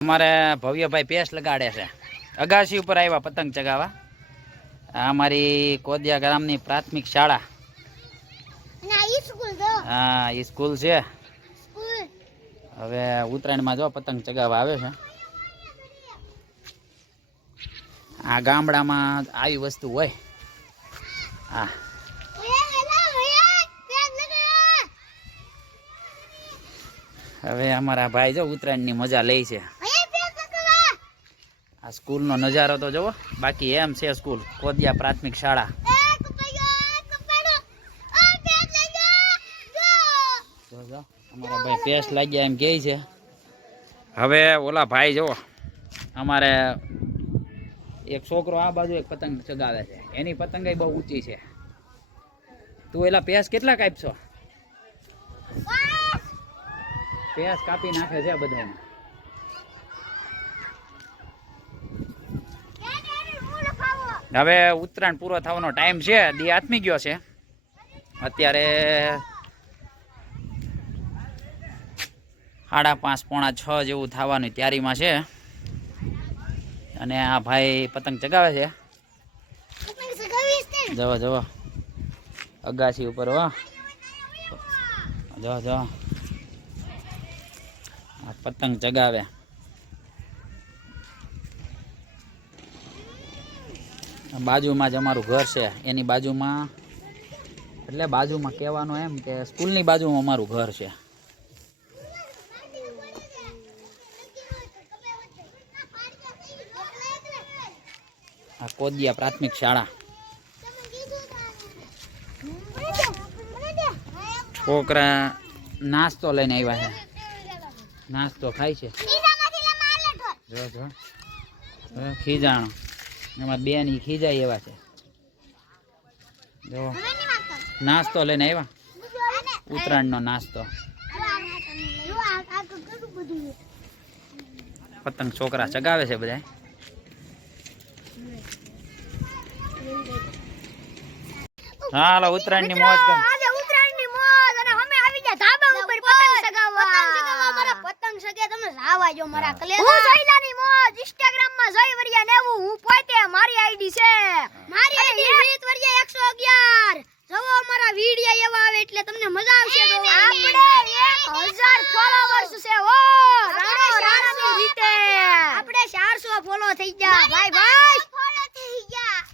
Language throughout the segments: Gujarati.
અમારે ભવ્યભાઈ પેસ લગાડે છે અગાસી ઉપર આવ્યા પતંગ ચગાવવા. આ અમારી કોદિયા ગામની પ્રાથમિક શાળા. હા એ સ્કૂલ છે. હવે ઉત્તરાયણમાં જો પતંગ ચગાવવા આવે છે. આ ગામડામાં આવી વસ્તુ હોય. હા હવે અમારા ભાઈ જો ઉત્તરાયણની મજા લે છે. આ સ્કૂલનો નજારો તો જુઓ. બાકી એમ છે સ્કૂલ કોદિયા પ્રાથમિક શાળા. અમારા ભાઈ પેસ લાગ્યા એમ કહે છે. હવે ઓલા ભાઈ જુઓ અમારે એક છોકરો આ બાજુ એક પતંગ ચગાવે છે. એની પતંગ બહુ ઊંચી છે. તું એલા પેસ કેટલા કાપશો? પેસ કાપી નાખે છે બધાને. હવે ઉત્તરાયણ પૂરો થવાનો ટાઈમ છે. દી આથમી ગયો છે. અત્યારે 5:30 પોણા 6 જેવું થવાની તૈયારીમાં છે. અને આ ભાઈ પતંગ ચગાવે છે. જવો જવો અગાસી ઉપર હો. જો જો પતંગ ચગાવે. બાજુમાં જ અમારું ઘર છે. એની બાજુમાં એટલે બાજુમાં કહેવાનું એમ કે સ્કૂલની બાજુમાં અમારું ઘર છે. આ કોદિયા પ્રાથમિક શાળા. છોકરા નાસ્તો લઈને આવ્યા છે. નાસ્તો ખાય છે. જો જો ખીજાણો એમાં બેન ખીજાય એવા છે. જો નાસ્તો લઈને આવ્યા. ઉત્તરાયણનો નાસ્તો. પતંગ છોકરા ચગાવે છે બધા. હાલો ઉત્તરાયણની મોજ કર.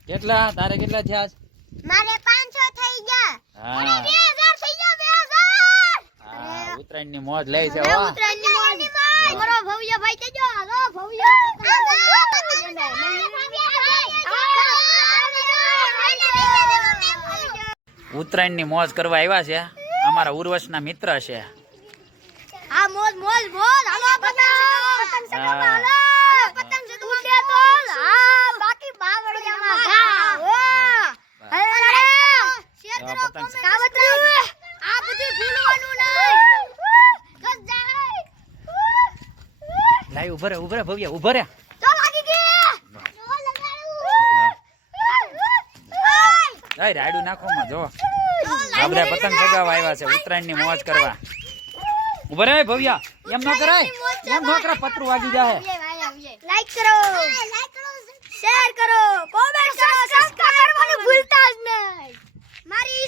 કેટલા તારે કેટલા થયા? મારે 500 થઈ ગયા. હા 2000 થઈ ગયા. 2000. હા ઉત્તરાયણની મોજ લે છે. ઉત્તરાયણની મોજ. મારો ભવ્ય ભાઈ કેજો. હાલો ભવ્ય. ઉત્તરાયણની મોજ કરવા આવ્યા છે. અમારા ઉર્વશના મિત્ર છે. આ મોજ મોજ મોજ. હાલો પતંગ ચગાવવા. હાલો પતંગ ચગાવવા તો. હા બાકી બાવળિયામાં ઘા. શેર કરો કોમેન્ટ કાવતરું. આ બધું ભૂલવાનું નહીં. કસ જાય. લાઈ ઉભરે ઉભરે ભવ્ય ઉભરે. તો લાગી ગયા. જો લગાડું. આય રાડું નાખો માં જો. આપણે પતંગ ચગાવવા આવ્યા છે ઉત્તરાયણની મોજ કરવા. ઉભરે ભવ્ય એમ ન કરાય. એમ ન કરાય પતરું વાગી જાય. લાઈક કરો. શેર કરો. કોમેન્ટ કરો. સબસ્ક્રાઇબ કરવાનું ભૂલતા જ નહીં. મારી